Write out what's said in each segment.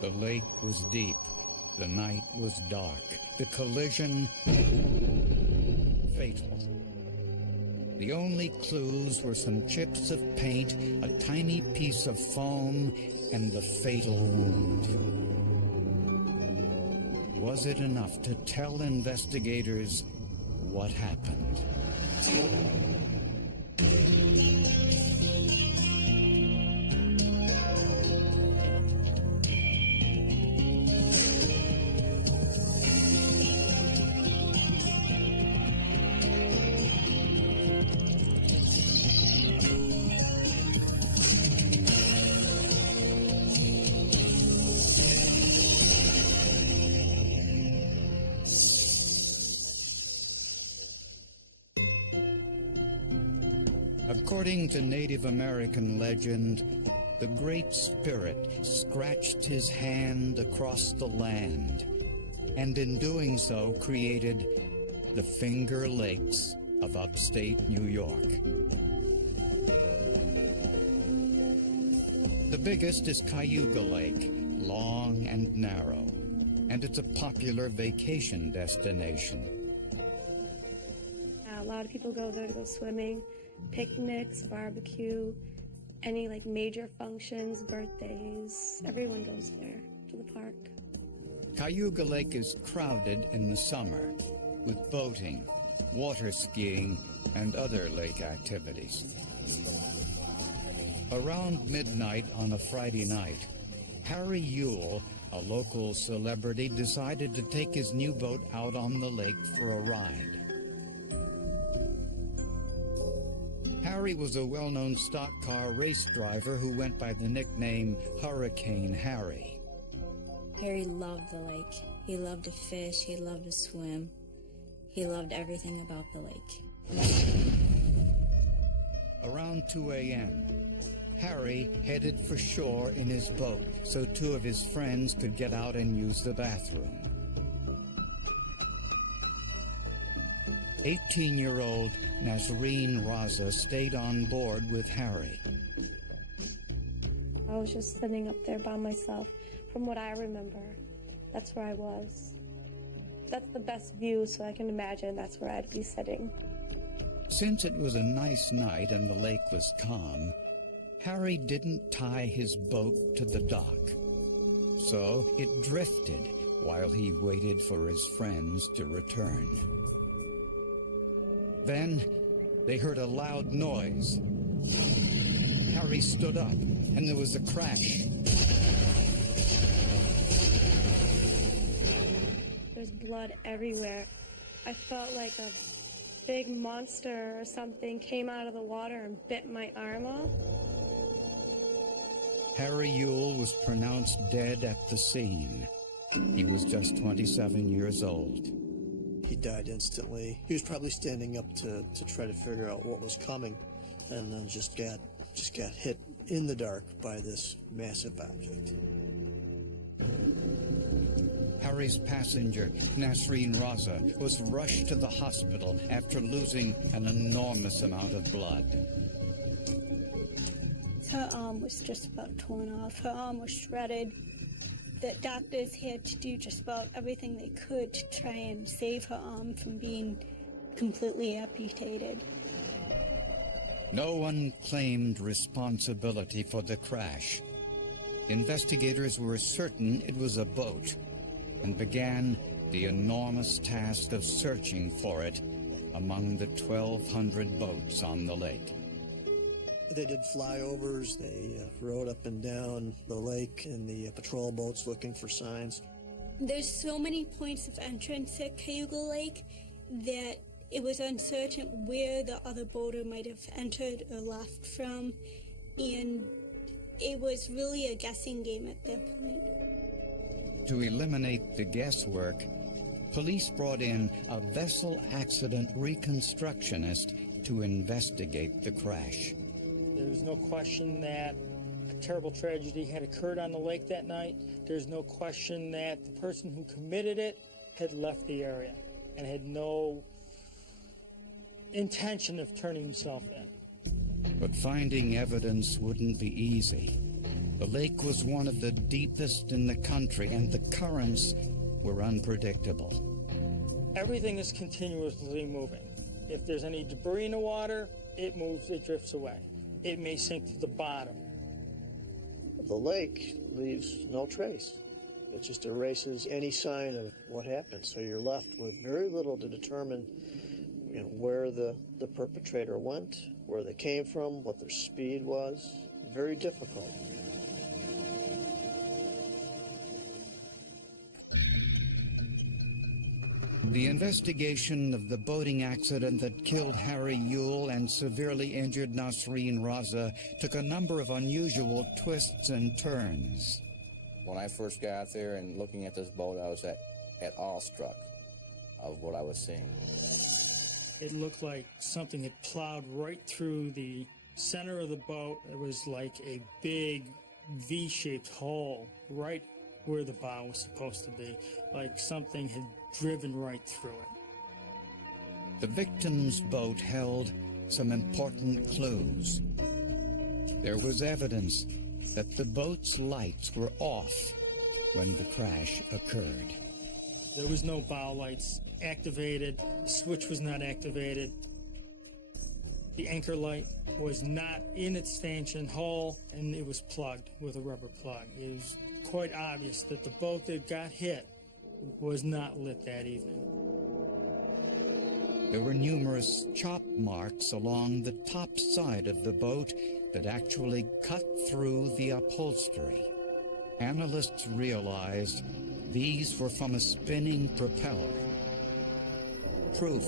The lake was deep. The night was dark. The collision fatal. The only clues were some chips of paint, a tiny piece of foam, and the fatal wound. Was it enough to tell investigators what happened? According to Native American legend, the Great Spirit scratched his hand across the land, and in doing so created the Finger Lakes of upstate New York. The biggest is Cayuga Lake, long and narrow, and it's a popular vacation destination. A lot of people go there to go swimming, picnics, barbecue, any major functions, birthdays. Everyone goes there to the park. Cayuga Lake is crowded in the summer with boating, water skiing, and other lake activities. Around midnight on a Friday night, Harry Yule, a local celebrity, decided to take his new boat out on the lake for a ride. Harry was a well-known stock car race driver who went by the nickname Hurricane Harry. Harry loved the lake. He loved to fish. He loved to swim. He loved everything about the lake. Around 2 a.m., Harry headed for shore in his boat so two of his friends could get out and use the bathroom. 18-year-old Nasreen Raza stayed on board with Harry. I was just sitting up there by myself. From what I remember, that's where I was. That's the best view, so I can imagine that's where I'd be sitting. Since it was a nice night and the lake was calm, Harry didn't tie his boat to the dock. So it drifted while he waited for his friends to return. Then they heard a loud noise. Harry stood up, and there was a crash. There's blood everywhere. I felt like a big monster or something came out of the water and bit my arm off. Harry Yule was pronounced dead at the scene. He was just 27 years old. He died instantly. He was probably standing up to try to figure out what was coming, and then just got hit in the dark by this massive object. Harry's passenger, Nasreen Raza, was rushed to the hospital after losing an enormous amount of blood. Her arm was just about torn off. Her arm was shredded. The doctors had to do just about everything they could to try and save her arm from being completely amputated. No one claimed responsibility for the crash. Investigators were certain it was a boat and began the enormous task of searching for it among the 1,200 boats on the lake. They did flyovers, they rode up and down the lake in the patrol boats looking for signs. There's so many points of entrance at Cayuga Lake that it was uncertain where the other boater might have entered or left from, and it was really a guessing game at that point. To eliminate the guesswork, police brought in a vessel accident reconstructionist to investigate the crash. There's no question that a terrible tragedy had occurred on the lake that night. There's no question that the person who committed it had left the area and had no intention of turning himself in. But finding evidence wouldn't be easy. The lake was one of the deepest in the country, and the currents were unpredictable. Everything is continuously moving. If there's any debris in the water, it moves, it drifts away. It may sink to the bottom. The lake leaves no trace. It just erases any sign of what happened. So you're left with very little to determine, where the perpetrator went, where they came from, what their speed was. Very difficult. The investigation of the boating accident that killed Harry Yule and severely injured Nasreen Raza took a number of unusual twists and turns. When I first got there and looking at this boat, I was at awestruck of what I was seeing. It looked like something had plowed right through the center of the boat. It was like a big V-shaped hole right where the bow was supposed to be, like something had driven right through it. The victim's boat held some important clues. There was evidence that the boat's lights were off when the crash occurred. There was no bow lights activated, the switch was not activated. The anchor light was not in its stanchion hole, and it was plugged with a rubber plug. It was quite obvious that the boat that got hit was not lit that evening. There were numerous chop marks along the top side of the boat that actually cut through the upholstery. Analysts realized these were from a spinning propeller. Proof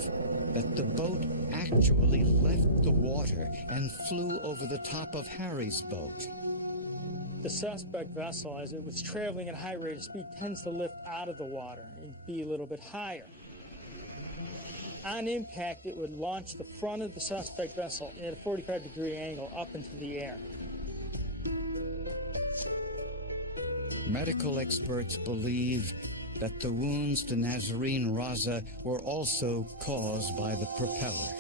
that the boat actually left the water and flew over the top of Harry's boat. The suspect vessel, as it was traveling at a high rate of speed, tends to lift out of the water and be a little bit higher. On impact, it would launch the front of the suspect vessel at a 45-degree angle up into the air. Medical experts believe that the wounds to Nasreen Raza were also caused by the propeller.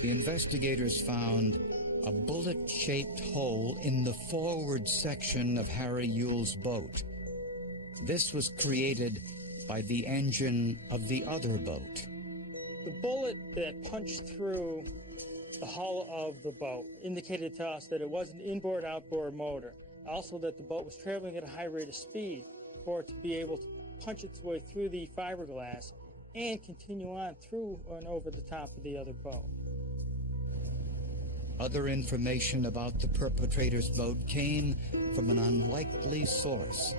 The investigators found a bullet-shaped hole in the forward section of Harry Yule's boat. This was created by the engine of the other boat. The bullet that punched through the hull of the boat indicated to us that it was an inboard-outboard motor. Also that the boat was traveling at a high rate of speed for it to be able to punch its way through the fiberglass and continue on through and over the top of the other boat. Other information about the perpetrator's boat came from an unlikely source.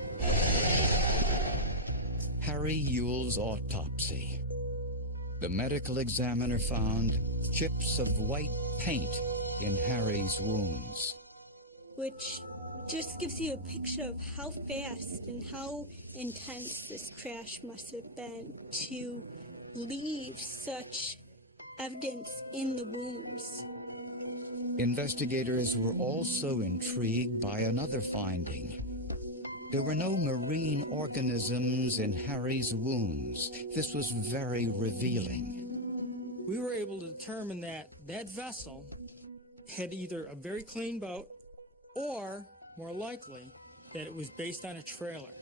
Harry Yule's autopsy. The medical examiner found chips of white paint in Harry's wounds. Which just gives you a picture of how fast and how intense this crash must have been to leave such evidence in the wounds. Investigators were also intrigued by another finding. There were no marine organisms in Harry's wounds. This was very revealing. We were able to determine that that vessel had either a very clean boat or, more likely, that it was based on a trailer.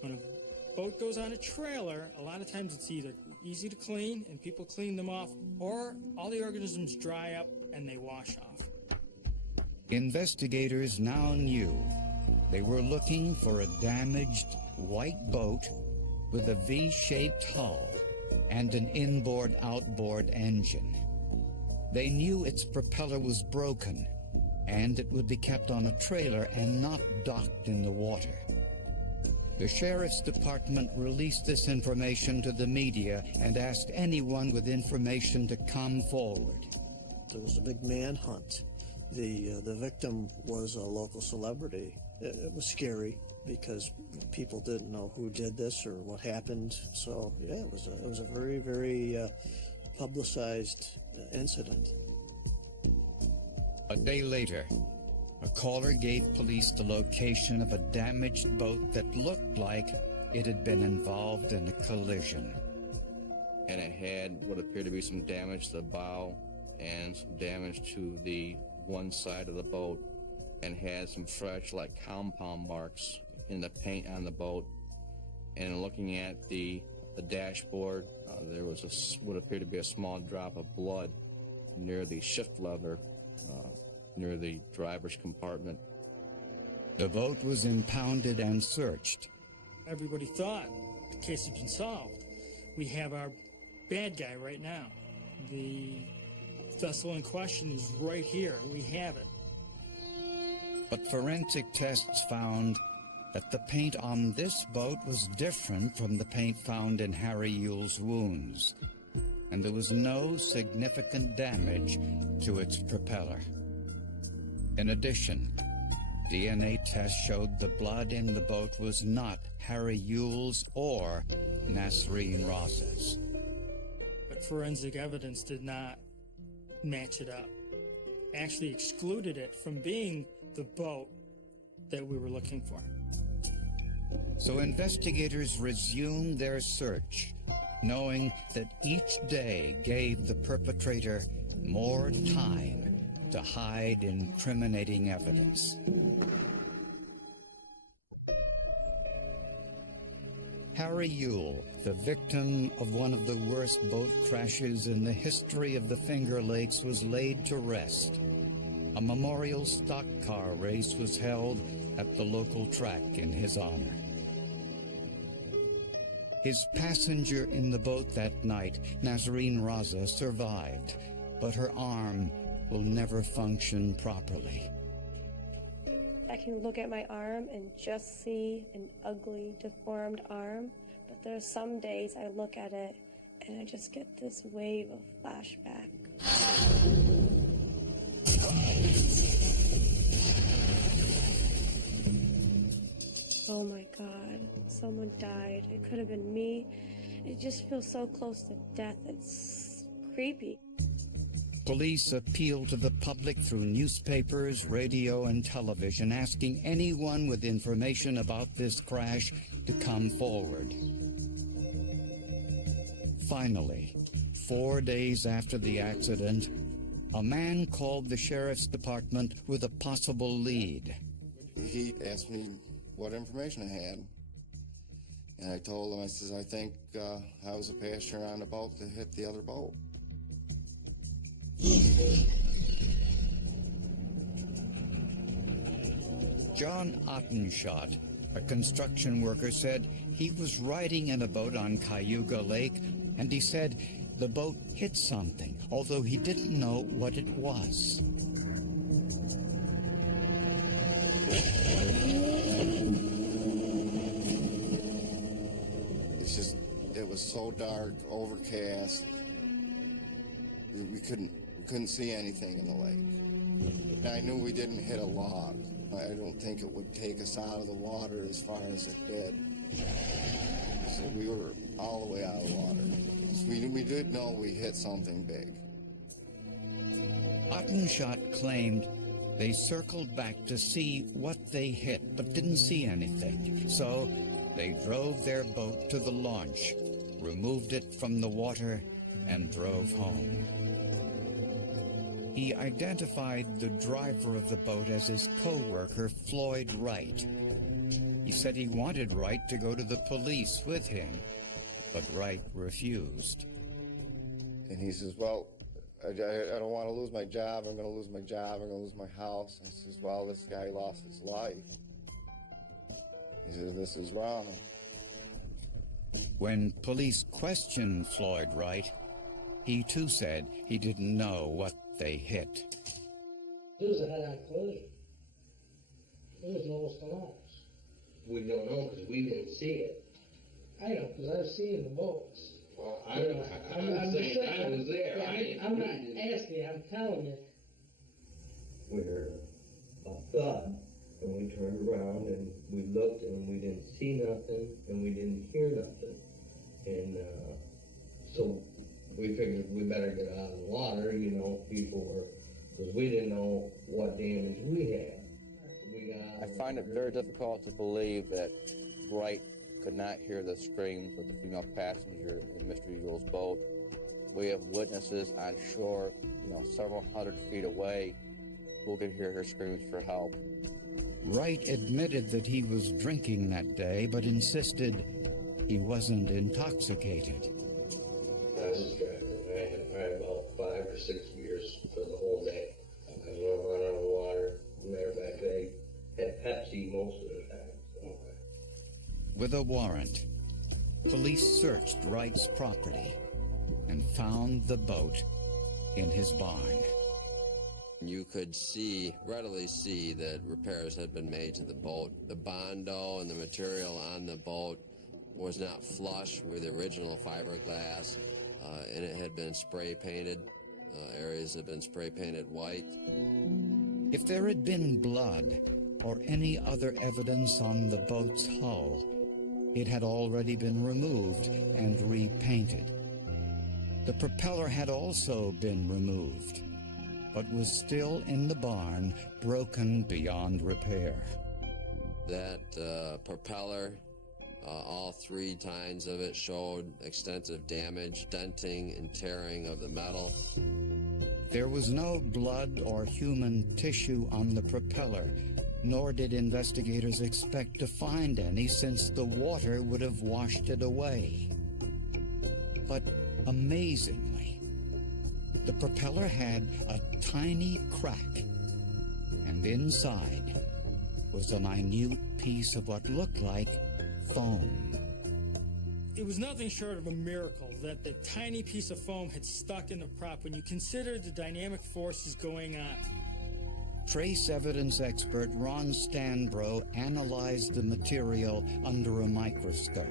When a boat goes on a trailer, a lot of times it's either easy to clean and people clean them off, or all the organisms dry up and they wash off. Investigators now knew they were looking for a damaged white boat with a V-shaped hull and an inboard-outboard engine. They knew its propeller was broken and it would be kept on a trailer and not docked in the water. The sheriff's department released this information to the media and asked anyone with information to come forward. There was a big manhunt. The victim was a local celebrity. It was scary because people didn't know who did this or what happened. So yeah, it was a very, very publicized incident. A day later, a caller gave police the location of a damaged boat that looked like it had been involved in a collision. And it had what appeared to be some damage to the bow and some damage to the one side of the boat and had some fresh, like, compound marks in the paint on the boat. And looking at the dashboard, there was what appeared to be a small drop of blood near the shift lever, near the driver's compartment. The boat was impounded and searched. Everybody thought the case had been solved. We have our bad guy right now. The vessel in question is right here. We have it. But forensic tests found that the paint on this boat was different from the paint found in Harry Yule's wounds, and there was no significant damage to its propeller. In addition, DNA tests showed the blood in the boat was not Harry Yule's or Nasreen Raza's. But forensic evidence did not match it up. Actually excluded it from being the boat that we were looking for. So investigators resumed their search, knowing that each day gave the perpetrator more time to hide incriminating evidence. Harry Yule, the victim of one of the worst boat crashes in the history of the Finger Lakes, was laid to rest. A memorial stock car race was held at the local track in his honor. His passenger in the boat that night, Nasreen Raza, survived, but her arm will never function properly. I can look at my arm and just see an ugly, deformed arm, but there are some days I look at it and I just get this wave of flashback. Oh my God, someone died. It could have been me. It just feels so close to death. It's creepy. Police appealed to the public through newspapers, radio, and television, asking anyone with information about this crash to come forward. Finally, 4 days after the accident, a man called the sheriff's department with a possible lead. He asked me what information I had, and I told him, I says, I think I was a passenger on the boat that hit the other boat. John Ottenshot, a construction worker, said he was riding in a boat on Cayuga Lake, and he said the boat hit something, although he didn't know what it was. It's just, it was so dark, overcast, we couldn't see anything in the lake. And I knew we didn't hit a log. I don't think it would take us out of the water as far as it did. So we were all the way out of the water. So we did know we hit something big. Ottenshot claimed they circled back to see what they hit, but didn't see anything. So they drove their boat to the launch, removed it from the water, and drove home. He identified the driver of the boat as his co-worker, Floyd Wright. He said he wanted Wright to go to the police with him, but Wright refused. And he says, well, I don't want to lose my job. I'm going to lose my job. I'm going to lose my house. I says, well, this guy lost his life. He says, this is wrong. When police questioned Floyd Wright, he too said he didn't know what they hit. It was a head-on collision. There was no loss. We don't know because we didn't see it. I know, because I've seen the boats. Well, I'm saying I was there. Yeah, I'm not asking, I'm telling you. We heard a thud, and we turned around and we looked and we didn't see nothing and we didn't hear nothing. And so we figured we better get out of the water, before, because we didn't know what damage we had. I find it very difficult to believe that Wright could not hear the screams of the female passenger in Mr. Yule's boat. We have witnesses on shore, several hundred feet away, We could hear her screams for help. Wright admitted that he was drinking that day, but insisted he wasn't intoxicated. I was driving. I had about 5 or 6 beers for the whole day. I was running out of water. Matter of fact, I had Pepsi most of the time. So. With a warrant, police searched Wright's property and found the boat in his barn. You could readily see that repairs had been made to the boat. The Bondo and the material on the boat was not flush with the original fiberglass, and it had been spray painted. Areas had been spray painted white. If there had been blood or any other evidence on the boat's hull, it had already been removed and repainted. The propeller had also been removed, but was still in the barn, broken beyond repair. That propeller, all 3 tines of it showed extensive damage, denting and tearing of the metal. There was no blood or human tissue on the propeller, nor did investigators expect to find any, since the water would have washed it away. But amazingly, the propeller had a tiny crack, and inside was a minute piece of what looked like foam. It was nothing short of a miracle that the tiny piece of foam had stuck in the prop when you consider the dynamic forces going on. Trace evidence expert Ron Stanbro analyzed the material under a microscope.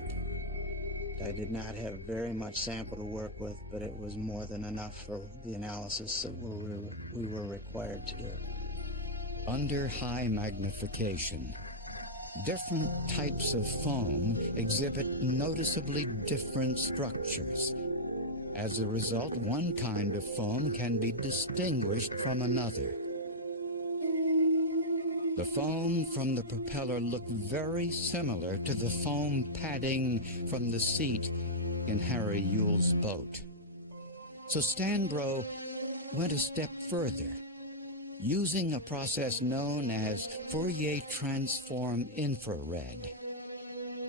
I did not have very much sample to work with, but it was more than enough for the analysis that we were required to do. Under high magnification, different types of foam exhibit noticeably different structures. As a result, one kind of foam can be distinguished from another. The foam from the propeller looked very similar to the foam padding from the seat in Harry Yule's boat. So Stanbro went a step further, using a process known as Fourier transform infrared.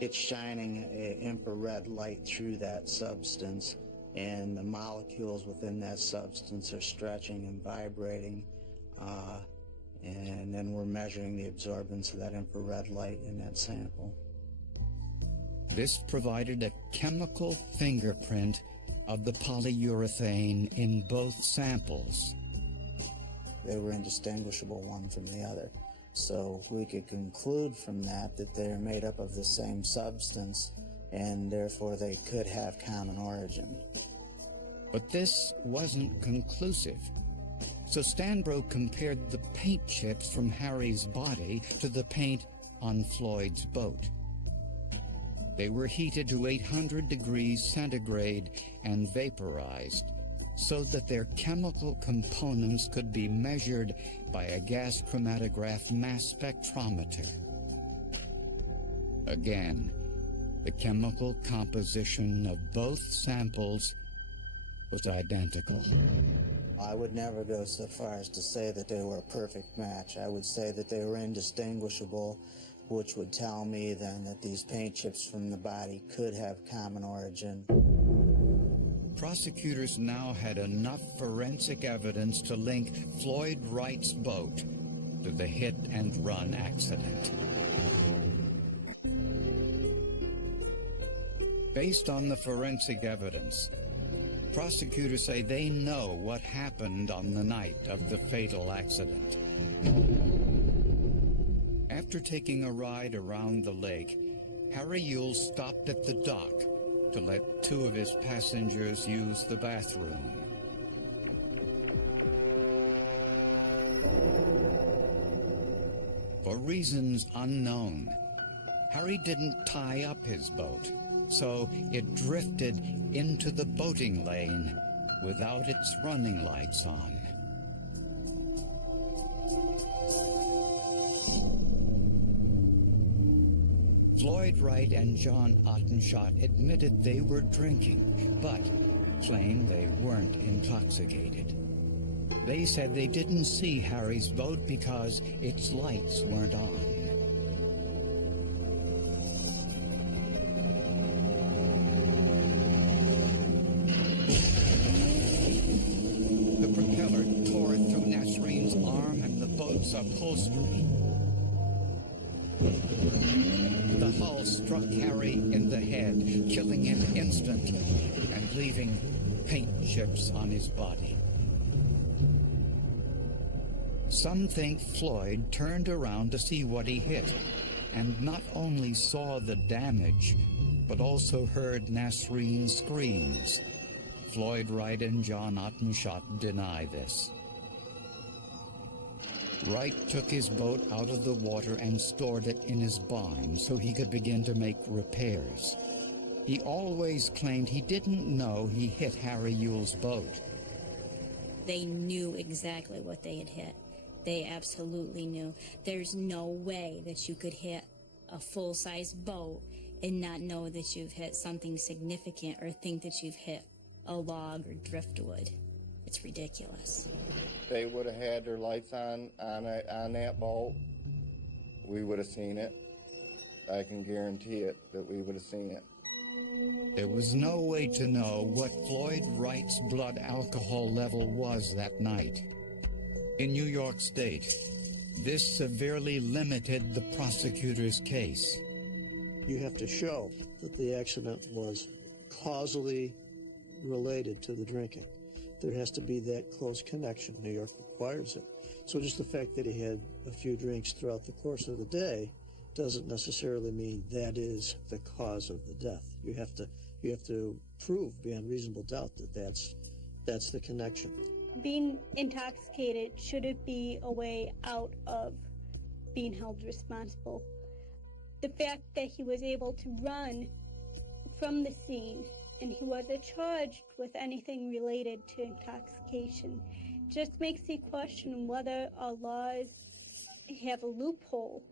It's shining an infrared light through that substance, and the molecules within that substance are stretching and vibrating, and then we're measuring the absorbance of that infrared light in that sample. This provided a chemical fingerprint of the polyurethane in both samples. They were indistinguishable one from the other. So we could conclude from that they're made up of the same substance, and therefore they could have common origin. But this wasn't conclusive. So Stanbro compared the paint chips from Harry's body to the paint on Floyd's boat. They were heated to 800 degrees centigrade and vaporized, so that their chemical components could be measured by a gas chromatograph mass spectrometer. Again, the chemical composition of both samples was identical. I would never go so far as to say that they were a perfect match. I would say that they were indistinguishable, which would tell me then that these paint chips from the body could have common origin. Prosecutors now had enough forensic evidence to link Floyd Wright's boat to the hit-and-run accident. Based on the forensic evidence, prosecutors say they know what happened on the night of the fatal accident. After taking a ride around the lake, Harry Yule stopped at the dock to let 2 of his passengers use the bathroom. For reasons unknown, Harry didn't tie up his boat, so it drifted into the boating lane without its running lights on. Floyd Wright and John Ottenschott admitted they were drinking, but claimed they weren't intoxicated. They said they didn't see Harry's boat because its lights weren't on. The propeller tore through Nasreen's arm and the boat's upholstery. The hull struck Harry in the head, killing him instantly and leaving paint chips on his body. Some think Floyd turned around to see what he hit, and not only saw the damage, but also heard Nasreen's screams. Floyd Wright and John Ottenshott deny this. Wright took his boat out of the water and stored it in his barn so he could begin to make repairs. He always claimed he didn't know he hit Harry Yule's boat. They knew exactly what they had hit. They absolutely knew. There's no way that you could hit a full-size boat and not know that you've hit something significant or think that you've hit a log or driftwood. It's ridiculous. They would have had their lights on that boat, we would have seen it. I can guarantee it that we would have seen it. There was no way to know what Floyd Wright's blood alcohol level was that night. In New York State, this severely limited the prosecutor's case. You have to show that the accident was causally related to the drinking. There has to be that close connection. New York requires it. So just the fact that he had a few drinks throughout the course of the day doesn't necessarily mean that is the cause of the death. You have to prove beyond reasonable doubt that that's the connection. Being intoxicated shouldn't be a way out of being held responsible. The fact that he was able to run from the scene and he wasn't charged with anything related to intoxication just makes you question whether our laws have a loophole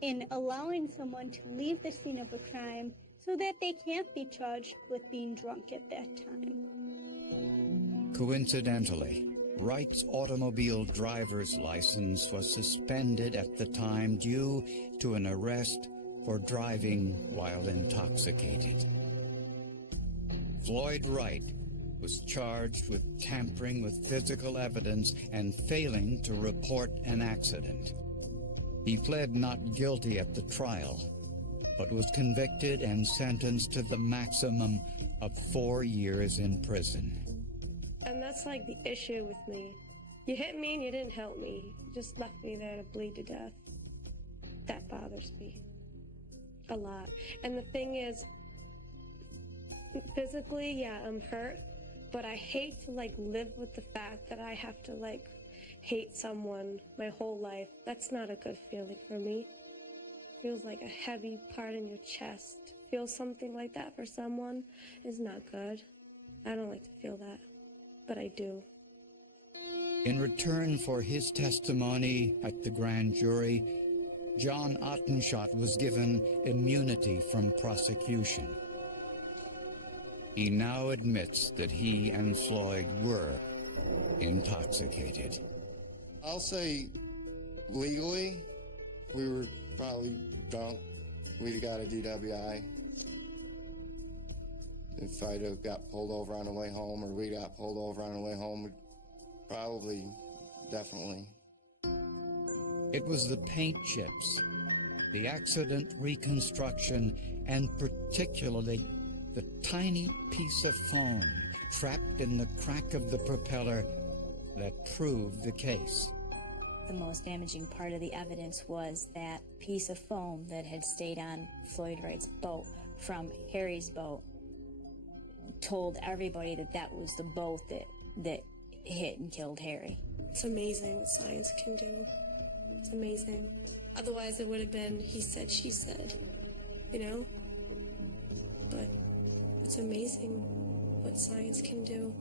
in allowing someone to leave the scene of a crime so that they can't be charged with being drunk at that time. Coincidentally, Wright's automobile driver's license was suspended at the time due to an arrest for driving while intoxicated. Floyd Wright was charged with tampering with physical evidence and failing to report an accident. He pled not guilty at the trial, but was convicted and sentenced to the maximum of 4 years in prison. And that's like the issue with me. You hit me and you didn't help me. You just left me there to bleed to death. That bothers me a lot. And the thing is, physically, yeah, I'm hurt, but I hate to live with the fact that I have to hate someone my whole life. That's not a good feeling for me. Feels like a heavy part in your chest. Feel something like that for someone is not good. I don't like to feel that, but I do. In return for his testimony at the grand jury, John Ottenshott was given immunity from prosecution. He now admits that he and Floyd were intoxicated. I'll say legally, we were probably drunk. We got a DWI. If I'd have got pulled over on the way home or we got pulled over on the way home, we'd probably, definitely. It was the paint chips, the accident reconstruction, and particularly the tiny piece of foam trapped in the crack of the propeller that proved the case. The most damaging part of the evidence was that piece of foam that had stayed on Floyd Wright's boat from Harry's boat. Told everybody that that was the boat that hit and killed Harry. It's amazing what science can do. It's amazing. Otherwise it would have been he said, she said, you know? But it's amazing what science can do.